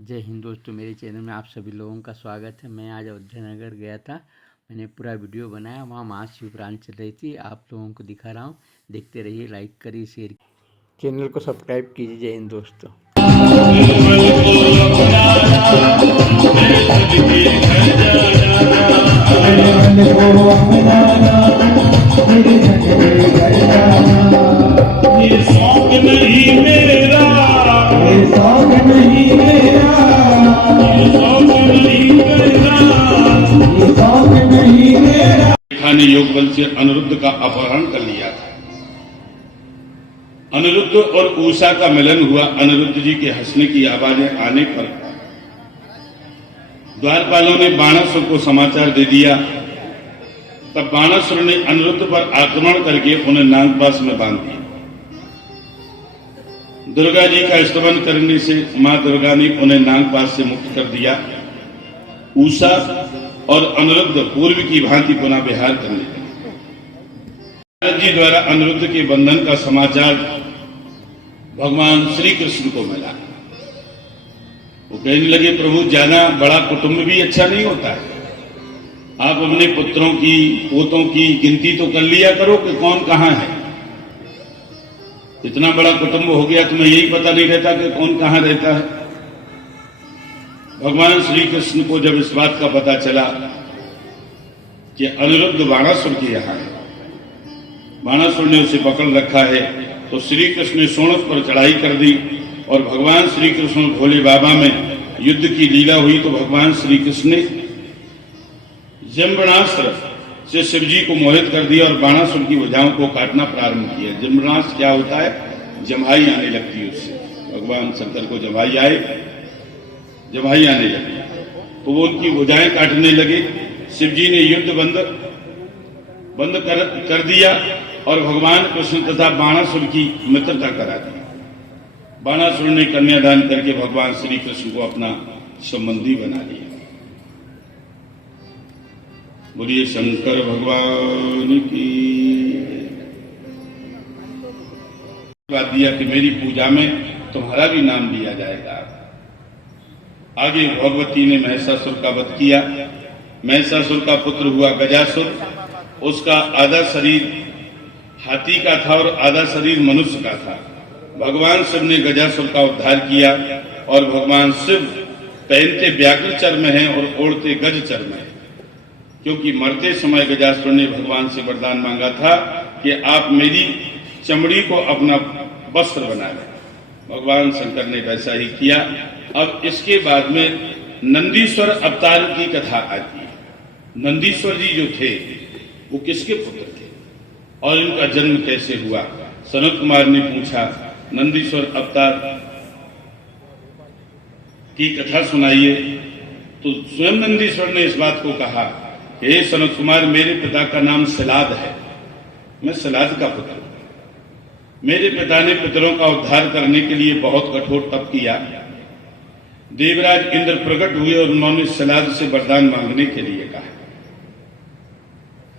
जय हिंद दोस्तों, मेरे चैनल में आप सभी लोगों का स्वागत है। मैं आज अयोध्या नगर गया था। मैंने पूरा वीडियो बनाया। वहाँ महाशिवरात्रि चल रही थी। आप लोगों को दिखा रहा हूँ, देखते रहिए, लाइक करिए, शेयर, चैनल को सब्सक्राइब कीजिए। जय हिंद दोस्तों। ये शौक नहीं मेरा, ये शौक नहीं मेरा, ये शौक नहीं मेरा। ये शौक नहीं मेरा। रेखा ने योग बल से अनिरुद्ध का अपहरण कर लिया था। अनिरुद्ध और उषा का मिलन हुआ। अनिरुद्ध जी के हंसने की आवाजें आने पर द्वारपालों ने बाणासुर को समाचार दे दिया। तब बाणासुर ने अनिरुद्ध पर आक्रमण करके उन्हें नागपाश में बांध दिया। दुर्गा जी का स्तवन करने से मां दुर्गा ने उन्हें नागपाश से मुक्त कर दिया। उषा और अनिरुद्ध पूर्व की भांति पुनः विहार करने लगे। नारद जी द्वारा अनिरुद्ध के बंधन का समाचार भगवान श्री कृष्ण को मिला। वो कहने लगे, प्रभु ज्यादा बड़ा कुटुंब भी अच्छा नहीं होता है। आप अपने पुत्रों की, पोतों की गिनती तो कर लिया करो कि कौन कहां है। इतना बड़ा कुटुंब हो गया, तुम्हें यही पता नहीं रहता कि कौन कहां रहता है। भगवान श्री कृष्ण को जब इस बात का पता चला कि अनिरुद्ध बाणासुर के यहां है, बाणासुर ने उसे पकड़ रखा है, तो श्री कृष्ण ने सोनक पर चढ़ाई कर दी और भगवान श्री कृष्ण और भोले बाबा में युद्ध की लीला हुई। तो भगवान श्री कृष्ण ने जम्बणास्त्र से शिव जी को मोहित कर दिया और बाणासुर की भुजाओं को काटना प्रारंभ किया। जम्बणास्त्र क्या होता है? जम्हाई आने लगती है उससे। भगवान शंकर को जम्हाई आने लगी तो वो उनकी भुजाएं काटने लगे। शिव जी ने युद्ध बंद कर दिया और भगवान कृष्ण तथा बाणासुर की मित्रता करा दी। बाणासुर ने कन्यादान करके भगवान श्री कृष्ण को अपना संबंधी बना लिया। बोलिए शंकर भगवान की। बात दिया कि मेरी पूजा में तुम्हारा भी नाम लिया जाएगा। आगे भगवती ने महिषासुर का वध किया। महिषासुर का पुत्र हुआ गजासुर। उसका आधा शरीर हाथी का था और आधा शरीर मनुष्य का था। भगवान शिव ने गजासुर का उद्धार किया और भगवान शिव पहनते व्याघ्र चर्म हैं और ओढ़ते गज चर्म हैं, क्योंकि मरते समय गजासुर ने भगवान से वरदान मांगा था कि आप मेरी चमड़ी को अपना वस्त्र बना लें। भगवान शंकर ने वैसा ही किया। अब इसके बाद में नंदीश्वर अवतार की कथा आती है। नंदीश्वर जी जो थे वो किसके पुत्र थे और इनका जन्म कैसे हुआ? सनत कुमार ने पूछा, नंदीश्वर अवतार की कथा सुनाइए। तो स्वयं नंदीश्वर ने इस बात को कहा, हे सनत कुमार, मेरे पिता का नाम सिलाद है। मैं सिलाद का पुत्र हूं। मेरे पिता ने पितरों का उद्धार करने के लिए बहुत कठोर तप किया। देवराज इंद्र प्रकट हुए और उन्होंने सिलाद से वरदान मांगने के लिए कहा।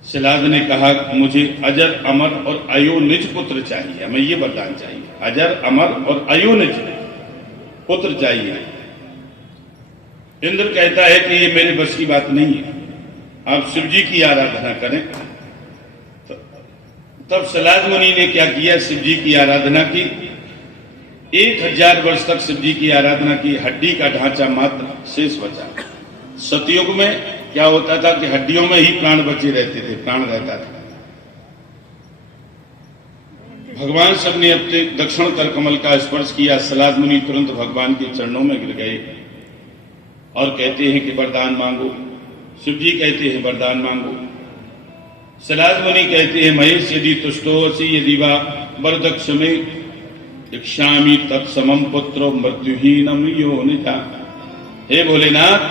सिलाद ने कहा, मुझे अजर अमर और अयोनिज पुत्र चाहिए। हमें ये वरदान चाहिए, अजर अमर और अयोनिज पुत्र चाहिए। इंद्र कहता है कि ये मेरे बस की बात नहीं है, आप शिव जी की आराधना करें। तब सिलाद मुनि ने क्या किया? शिव जी की आराधना की। 1000 वर्ष तक शिव जी की आराधना की। हड्डी का ढांचा मात्र शेष बचा। सतयुग में क्या होता था कि हड्डियों में ही प्राण बचे रहते थे, प्राण रहता था। भगवान शिव ने अपने दक्षिण कर कमल का स्पर्श किया। सिलाद मुनि तुरंत भगवान के चरणों में गिर गए और कहते हैं कि वरदान मांगो। शिव जी कहते हैं वरदान मांगो। सिलाद मुनि कहते हैं, महेश यदि तुष्टोऽसि यदि वा वरदक्ष में इक्षामि तत्समं पुत्रो मृत्युहीनम योनिता। हे भोलेनाथ,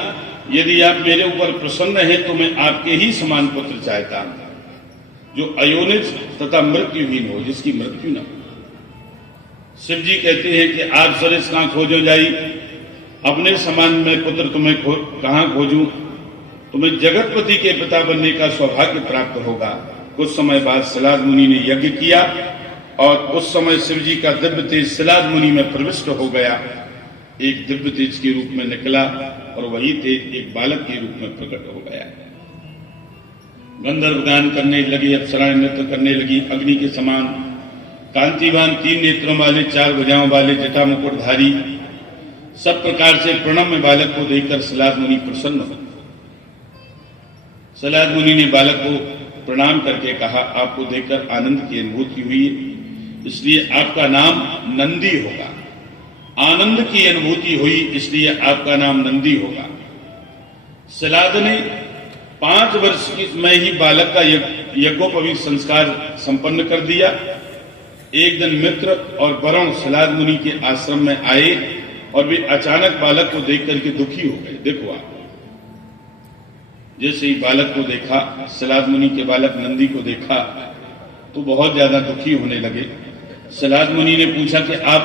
यदि आप मेरे ऊपर प्रसन्न हैं तो मैं आपके ही समान पुत्र चाहता हूं, जो अयोनिज तथा मृत्युहीन हो, जिसकी मृत्यु न हो। शिव जी कहते हैं कि आप सरेस कहां खोजो जाई, अपने समान में पुत्र तुम्हें कहां खोजूं? तुम्हें जगतपति के पिता बनने का सौभाग्य प्राप्त होगा। कुछ समय बाद सिलाद मुनि ने यज्ञ किया और उस समय शिव जी का दिव्य तेज सिलाद मुनि में प्रविष्ट हो गया एक दिव्य तेज के रूप में निकला और वही तेज एक बालक के रूप में प्रकट हो गया। गंधर्व गान करने लगी, अप्सराएं नृत्य करने लगी, अग्नि के समान कांतिवान 3 नेत्रों वाले, 4 भुजाओं वाले, जटा मुकुटधारी, सब प्रकार से प्रणम्य बालक को देखकर सलाद मुनि प्रसन्न हो। सलाद मुनि ने बालक को प्रणाम करके कहा, आपको देखकर आनंद की अनुभूति हुई है, इसलिए आपका नाम नंदी होगा। आनंद की अनुभूति हुई इसलिए आपका नाम नंदी होगा। सलाद ने 5 वर्ष में ही बालक का यज्ञोपवीत संस्कार संपन्न कर दिया। एक दिन मित्र और वरुण सलाद मुनि के आश्रम में आए और वे अचानक बालक को देख करके दुखी हो गए। देखो आप, जैसे ही बालक को देखा, सलाद मुनि के बालक नंदी को देखा तो बहुत ज्यादा दुखी होने लगे। सलाद मुनि ने पूछा कि आप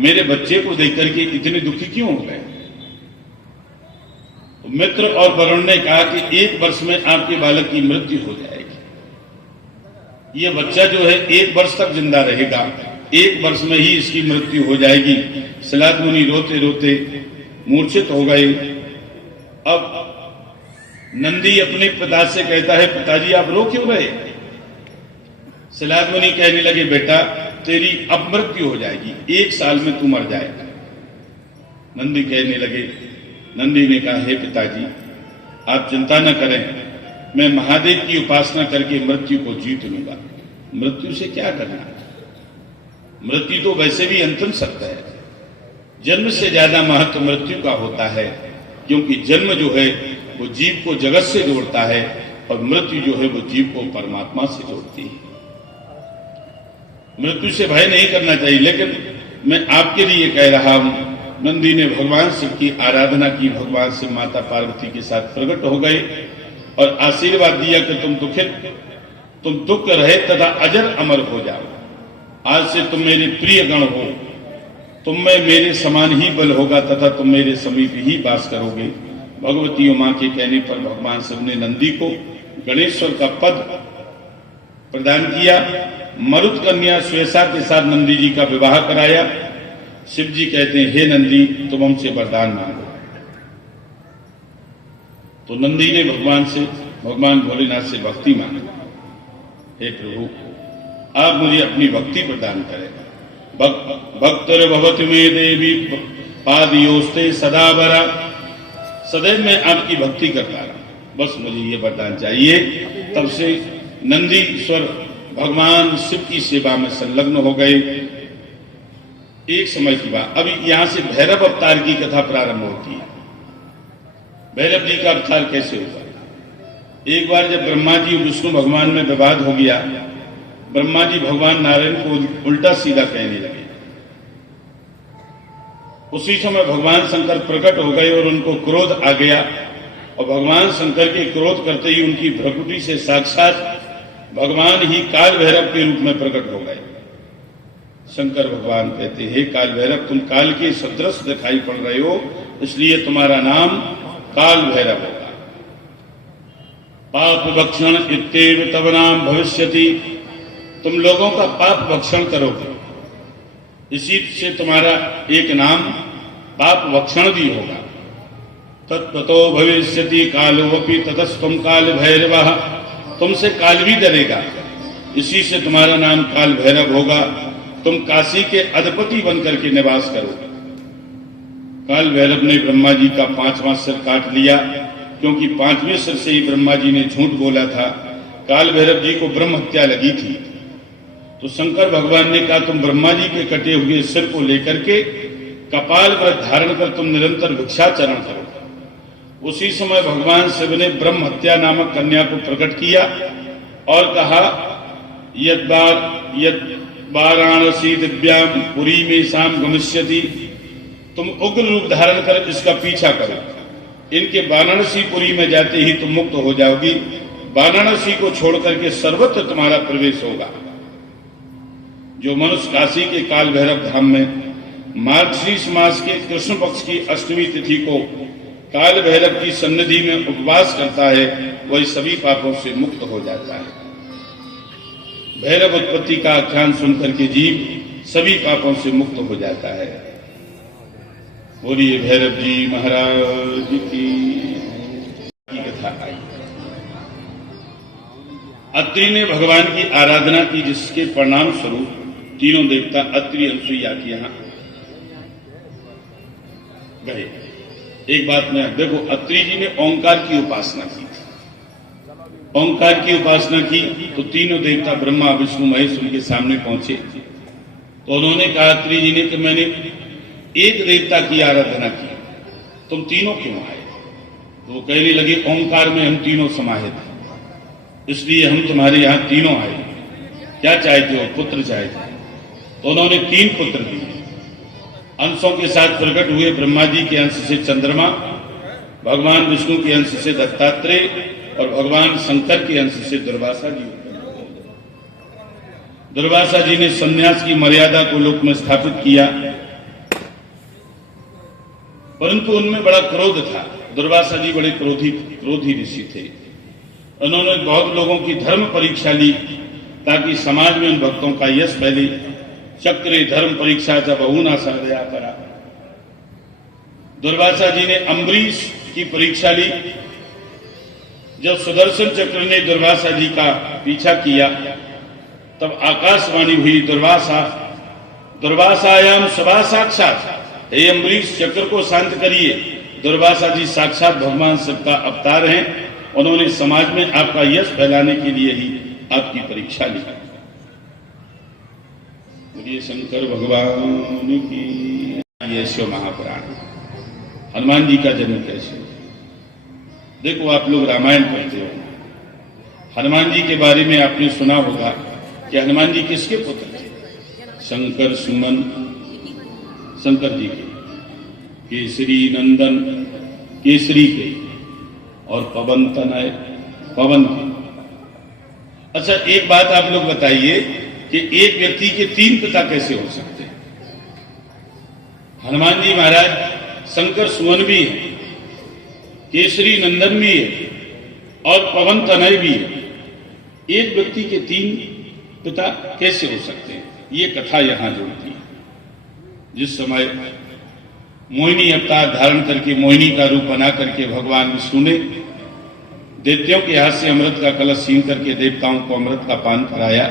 मेरे बच्चे को देख करके इतने दुखी क्यों हो गए? तो मित्र और वरुण ने कहा कि 1 वर्ष में आपके बालक की मृत्यु हो जाएगी। ये बच्चा जो है 1 वर्ष तक जिंदा रहेगा, 1 वर्ष में ही इसकी मृत्यु हो जाएगी। सलाद मुनि रोते रोते मूर्छित हो गए। अब नंदी अपने पिता से कहता है, पिताजी आप रो क्यों रहे? सलाद मुनि कहने लगे, बेटा तेरी अब मृत्यु हो जाएगी, 1 साल में तू मर जाएगा। नंदी कहने लगे, नंदी ने कहा, हे पिताजी आप चिंता न करें, मैं महादेव की उपासना करके मृत्यु को जीत लूंगा। मृत्यु से क्या करना, मृत्यु तो वैसे भी अंतिम सत्य है। जन्म से ज्यादा महत्व मृत्यु का होता है, क्योंकि जन्म जो है वो जीव को जगत से जोड़ता है और मृत्यु जो है वो जीव को परमात्मा से जोड़ती है। मृत्यु से भय नहीं करना चाहिए, लेकिन मैं आपके लिए कह रहा हूं, नंदी ने भगवान शिव की आराधना की, भगवान शिव माता पार्वती के साथ प्रकट हो गए और आशीर्वाद दिया कि तुम दुख रहे तथा अजर अमर हो जाओ। आज से तुम मेरे प्रिय गण हो, तुम में मेरे समान ही बल होगा तथा तुम मेरे समीप ही वास करोगे। भगवती उमा के कहने पर भगवान शिव ने नंदी को गणेश्वर का पद प्रदान किया। मरुत कन्या श्वेसा के साथ नंदी जी का विवाह कराया। शिव जी कहते हैं, हे नंदी तुम हमसे वरदान मांगो। तो नंदी ने भगवान भोलेनाथ से भक्ति मांगी, हे प्रभु आप मुझे अपनी भक्ति प्रदान करें। भक्तर भवति में देवी पादयोस्ते सदा बरा, सदैव मैं आपकी भक्ति करता रहा, बस मुझे ये वरदान चाहिए। तब से नंदीश्वर भगवान शिव की सेवा में संलग्न हो गए। एक समय की बात, अभी यहां से भैरव अवतार की कथा प्रारंभ होती है। भैरव जी का अवतार कैसे हुआ? एक बार जब ब्रह्मा जी विष्णु भगवान में विवाद हो गया, ब्रह्मा जी भगवान नारायण को उल्टा सीधा कहने लगे। उसी समय भगवान शंकर प्रकट हो गए और उनको क्रोध आ गया और भगवान शंकर के क्रोध करते ही उनकी भ्रकुटी से साक्षात भगवान ही काल भैरव के रूप में प्रकट हो गए। शंकर भगवान कहते, हे काल भैरव तुम काल के सदृश दिखाई पड़ रहे हो, इसलिए तुम्हारा नाम काल भैरव होगा। पाप भक्षण इत्येव तव नाम भविष्यति, तुम लोगों का पाप भक्षण करोगे, इसी से तुम्हारा एक नाम पाप भक्षण भी होगा। तत्तो भविष्यति कालोवपि ततस्तुम काल भैरवः, तुमसे काल भी डरेगा, इसी से तुम्हारा नाम काल भैरव होगा। तुम काशी के अधिपति बनकर के निवास करोगे। काल भैरव ने ब्रह्मा जी का 5वां सिर काट लिया, क्योंकि 5वें सिर से ही ब्रह्मा जी ने झूठ बोला था। काल भैरव जी को ब्रह्म हत्या लगी थी, तो शंकर भगवान ने कहा तुम ब्रह्मा जी के कटे हुए सिर को लेकर के कपाल व्रत धारण कर तुम निरंतर भिक्षाचरण करो। उसी समय भगवान शिव ने ब्रह्म हत्या नामक कन्या को प्रकट किया और कहा, यद वाराणसी दिव्याम पुरी में शाम गमिष्यति, तुम उग्र रूप धारण कर इसका पीछा करो, इनके वाराणसी पुरी में जाते ही तुम मुक्त हो जाओगी। वाराणसी को छोड़कर के सर्वत्र तुम्हारा प्रवेश होगा। जो मनुष्य काशी के काल भैरव धाम में मार्गशीर्ष मास के कृष्ण पक्ष की अष्टमी तिथि को काल भैरव की सन्निधि में उपवास करता है, वही सभी पापों से मुक्त हो जाता है। भैरव उत्पत्ति का आख्यान सुनकर के जीव सभी पापों से मुक्त हो जाता है। बोलिए भैरव जी महाराज की कथा आई। अत्रि ने भगवान की आराधना की, जिसके परिणाम स्वरूप तीनों देवता अत्रि अनुसुईया के यहां गए। एक बात में देखो, अत्रि जी ने ओंकार की उपासना की। ओंकार की उपासना की तो तीनों देवता ब्रह्मा विष्णु महेश उनके सामने पहुंचे। तो उन्होंने कहा अत्रि जी ने कि मैंने एक देवता की आराधना की, तुम तीनों क्यों आए? तो वो कहने लगे ओंकार में हम तीनों समाहित हैं, इसलिए हम तुम्हारे यहां तीनों आए। क्या चाहते हो? पुत्र चाहते। तो उन्होंने 3 पुत्र दिए। अंशों के साथ प्रकट हुए। ब्रह्मा जी के अंश से चंद्रमा, भगवान विष्णु के अंश से दत्तात्रेय और भगवान शंकर के अंश से दुर्वासा जी। दुर्वासा जी ने संन्यास की मर्यादा को लोक में स्थापित किया, परंतु उनमें बड़ा क्रोध था। दुर्वासा जी बड़े क्रोधी ऋषि थे। उन्होंने बहुत लोगों की धर्म परीक्षा ली ताकि समाज में उन भक्तों का यश फैले। चक्रे धर्म परीक्षा जब बहुना सर्वया करा। दुर्वासा जी ने अम्बरीश की परीक्षा ली। जब सुदर्शन चक्र ने दुर्वासा जी का पीछा किया तब आकाशवाणी हुई, दुर्वासायाम सभा साक्षात। हे अम्बरीश, चक्र को शांत करिए। दुर्वासा जी साक्षात भगवान शिव का अवतार हैं। उन्होंने समाज में आपका यश फैलाने के लिए ही आपकी परीक्षा ली। बोलिए शंकर भगवान की। ये शिव महापुराण। हनुमान जी का जन्म कैसे? देखो, आप लोग रामायण पढ़ते हो, हनुमान जी के बारे में आपने सुना होगा कि हनुमान जी किसके पुत्र थे? शंकर सुमन, शंकर जी के, केसरी नंदन केसरी के, और पवन तनय पवन के। अच्छा, एक बात आप लोग बताइए कि एक व्यक्ति के 3 पिता कैसे हो सकते हैं? हनुमान जी महाराज शंकर सुमन भी है, केसरी नंदन भी है और पवन तनय भी है। एक व्यक्ति के 3 पिता कैसे हो सकते हैं? ये कथा यहां जुड़ती है। जिस समय मोहिनी अवतार धारण करके, मोहिनी का रूप बना करके भगवान विष्णु ने दैत्यों के हाथ से अमृत का कलश छीन करके देवताओं को अमृत का पान कराया,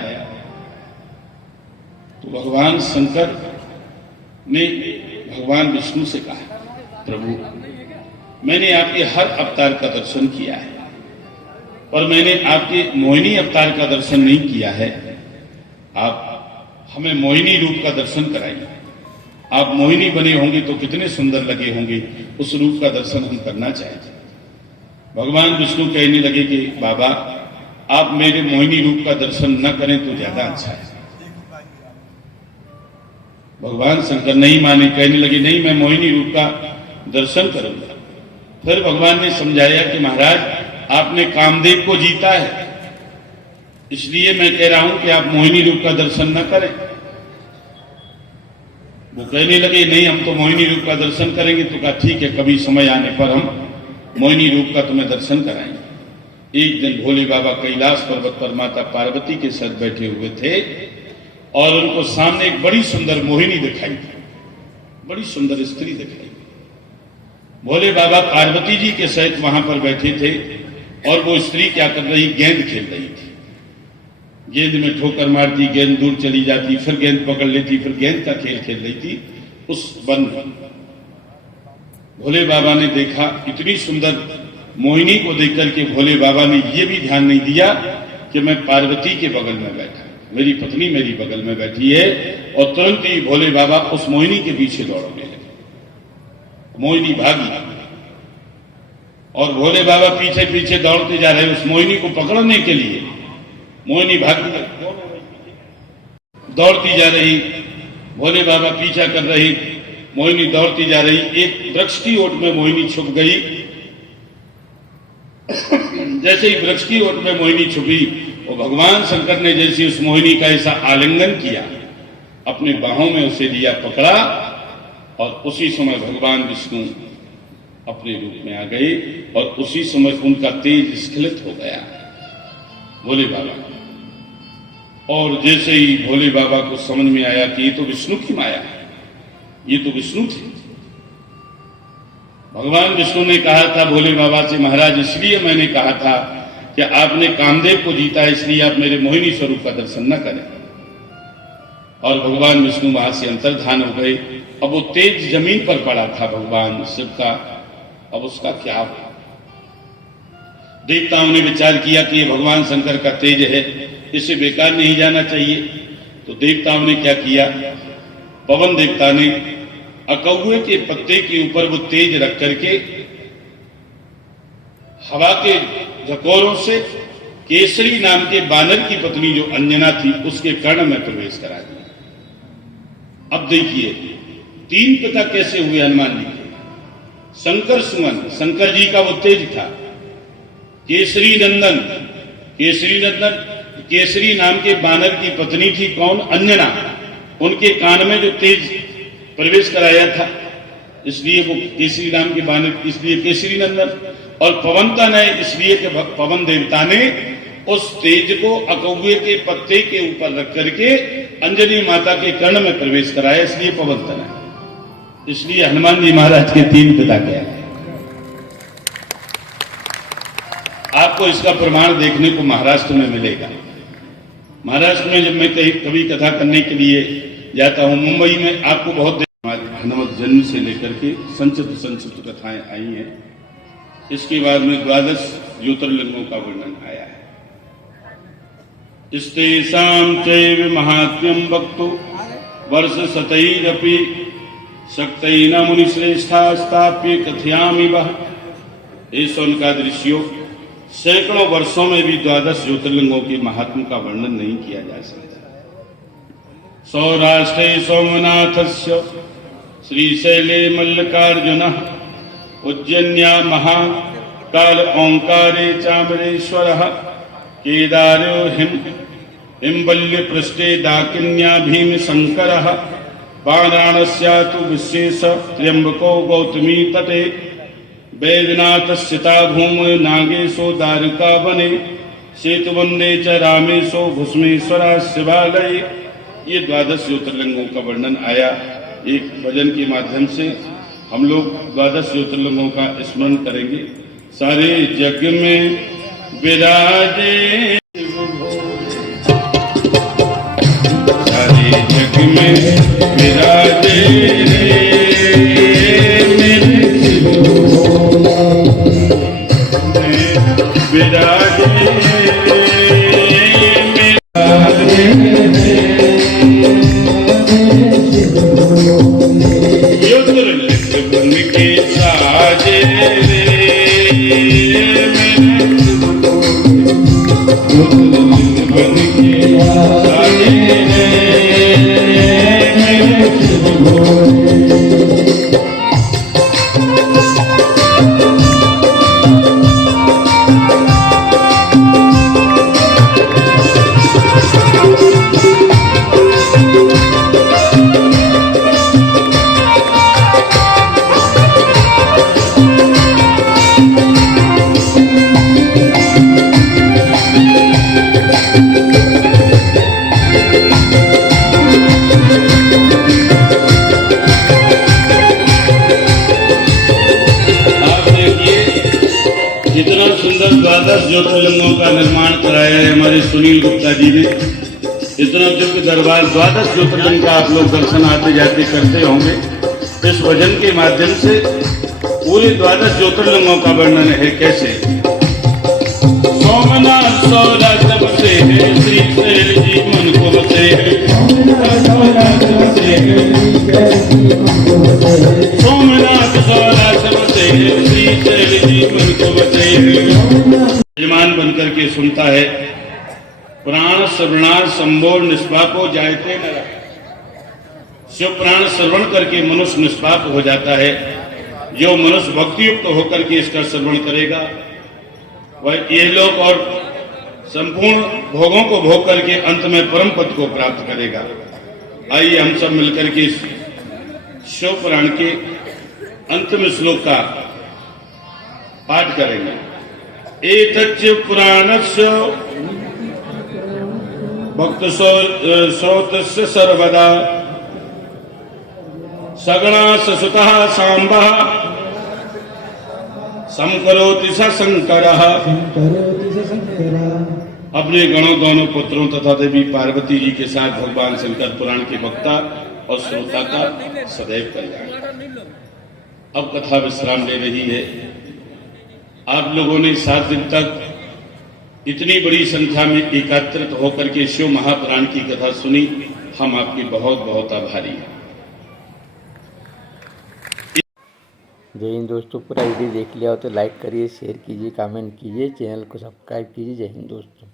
तो भगवान शंकर ने भगवान विष्णु से कहा, प्रभु, मैंने आपके हर अवतार का दर्शन किया है, पर मैंने आपके मोहिनी अवतार का दर्शन नहीं किया है। आप हमें मोहिनी रूप का दर्शन कराइए। आप मोहिनी बने होंगे तो कितने सुंदर लगे होंगे, उस रूप का दर्शन हम करना चाहते। भगवान विष्णु कहने लगे कि बाबा, आप मेरे मोहिनी रूप का दर्शन न करें तो ज्यादा अच्छा है। भगवान शंकर नहीं माने, कहने लगे नहीं, मैं मोहिनी रूप का दर्शन करूंगा। फिर भगवान ने समझाया कि महाराज, आपने कामदेव को जीता है, इसलिए मैं कह रहा हूं कि आप मोहिनी रूप का दर्शन न करें। वो कहने लगे नहीं, हम तो मोहिनी रूप का दर्शन करेंगे। तो कहा ठीक है, कभी समय आने पर हम मोहिनी रूप का तुम्हें दर्शन कराएंगे। एक दिन भोले बाबा कैलाश पर्वत पर माता पार्वती के साथ बैठे हुए थे और उनको सामने एक बड़ी सुंदर मोहिनी दिखाई, बड़ी सुंदर स्त्री दिखाई। भोले बाबा पार्वती जी के सहित वहां पर बैठे थे और वो स्त्री क्या कर रही, गेंद खेल रही थी। गेंद में ठोकर मारती, गेंद दूर चली जाती, फिर गेंद पकड़ लेती, फिर गेंद का खेल खेल रही थी उस वन में। भोले बाबा ने देखा, इतनी सुंदर मोहिनी को देख करके भोले बाबा ने ये भी ध्यान नहीं दिया कि मैं पार्वती के बगल में बैठा, मेरी पत्नी मेरी बगल में बैठी है। और तुरंत ही भोले बाबा उस मोहिनी के पीछे दौड़ने लगे। मोहिनी भागी और भोले बाबा पीछे पीछे दौड़ते जा रहे उस मोहिनी को पकड़ने के लिए। मोहिनी भागी दौड़ती जा रही, भोले बाबा पीछा कर रही, मोहिनी दौड़ती जा रही। एक वृक्ष की ओट में मोहिनी छुप गई। जैसे ही वृक्ष की ओट में मोहिनी छुपी, वो भगवान शंकर ने जैसे उस मोहिनी का ऐसा आलिंगन किया, अपने बाहों में उसे लिया, पकड़ा, और उसी समय भगवान विष्णु अपने रूप में आ गए और उसी समय उनका तेज स्खलित हो गया भोले बाबा। और जैसे ही भोले बाबा को समझ में आया कि ये तो विष्णु की माया है, ये तो विष्णु थे, भगवान विष्णु ने कहा था भोले बाबा से, महाराज इसलिए मैंने कहा था कि आपने कामदेव को जीता, इसलिए आप मेरे मोहिनी स्वरूप का दर्शन न करें। और भगवान विष्णु वहां से अंतर्धान हो गए। अब वो तेज जमीन पर पड़ा था भगवान शिव का, अब उसका क्या हुआ? देवताओं ने विचार किया कि ये भगवान शंकर का तेज है, इसे बेकार नहीं जाना चाहिए। तो देवताओं ने क्या किया, पवन देवता ने अकौए के पत्ते के ऊपर वो तेज रख करके हवा के झकोरों से केसरी नाम के बानर की पत्नी जो अंजना थी उसके कर्ण में प्रवेश करा दिया। अब देखिए 3 पिता कैसे हुए हनुमान जी के। शंकर सुमन, शंकर जी का वो तेज था। केसरी नंदन, केसरी नाम के बानर की पत्नी थी कौन, अंजना, उनके कान में जो तेज प्रवेश कराया था, इसलिए वो केसरी नाम के बानर, इसलिए केसरी नंदन। और पवनता ने इसलिए कि पवन देवता ने उस तेज को अकौए के पत्ते के ऊपर रख करके अंजनी माता के कर्ण में प्रवेश कराया, इसलिए पवनता ने। इसलिए हनुमान जी महाराज के 3 पिता क्या है। आपको इसका प्रमाण देखने को महाराष्ट्र में मिलेगा। महाराष्ट्र में जब मैं कभी कथा करने के लिए जाता हूं, मुंबई में आपको बहुत हनुमत जन्म से लेकर के संक्षिप्त कथाएं आई हैं। इसके बाद में 12 ज्योतिर्लिंगों का वर्णन आया है। स्तेषां चैव महात्म्यं वक्तुं वर्षशतैरपि शक्तैः न मुनिश्रेष्ठा स्थाप्य कथयामि वः। हे शौनकादि ऋषियों, सैकड़ों वर्षों में भी 12 ज्योतिर्लिंगों के महात्म का वर्णन नहीं किया जा सकता। सौराष्ट्रे सोमनाथस्य, श्रीशैले मल्लिकार्जुनः, उज्जैन्या महाकाल ओंकारे चामरेश्वरः, केदारो हिमवल्य पृष्ठे डाकिन्या भीमशंकरः, वाराणस्या तु विशेष त्र्यंबको गौतमी तटे, वैद्यनाथस्यता भूमि नागेशो दारुका वने, सेतुवंदे च रामेशो भस्मेश्वरा शिवालये। ये 12 ज्योतिर्लिंगों का वर्णन आया। एक भजन के माध्यम से हम लोग 12 ज्योतिर्लिंगों का स्मरण करेंगे। सारे जग में विराजे, सारे जग में विराजे ज्योतिर्लिंगों का निर्माण कराया है हमारे सुनील गुप्ता जी ने। इतना दिव्य दरबार 12 ज्योतिर्लिंग का आप लोग दर्शन आते जाते करते होंगे। इस भजन के माध्यम से पूरे 12 ज्योतिर्लिंगों का वर्णन है। कैसे? सोमनाथ सौराज बसे है, श्रीशैल जी मन को बसे है, सोमनाथ सौराज बसे है, श्रीशैल जी मन को बसे है। यजमान बनकर के सुनता है, प्राण श्रवणार्थ संभोर निष्पापो जायते नरः। शिव प्राण श्रवण करके मनुष्य निष्पाप हो जाता है। जो मनुष्य भक्ति युक्त होकर के इसका श्रवण करेगा वह ये लोक और संपूर्ण भोगों को भोग करके अंत में परम पद को प्राप्त करेगा। आइए हम सब मिलकर के शिव पुराण के अंतिम श्लोक का पाठ करेंगे। एतच्च पुराणस्य भक्त श्रोतस्य सर्वदा सगणा ससुतः सांबः समकरोति स शंकरः करोति स शंकरः। अपने गणों दोनों पुत्रों तथा देवी पार्वती जी के साथ भगवान शंकर पुराण के वक्ता और श्रोता का सदैव कल्याण। अब कथा विश्राम ले रही है। आप लोगों ने 7 दिन तक इतनी बड़ी संख्या में एकत्रित होकर के शिव महापुराण की कथा सुनी। हम आपके बहुत बहुत आभारी हैं। जय हिंद दोस्तों, पूरा वीडियो देख लिया हो तो लाइक करिए, शेयर कीजिए, कमेंट कीजिए, चैनल को सब्सक्राइब कीजिए। जय हिंद दोस्तों।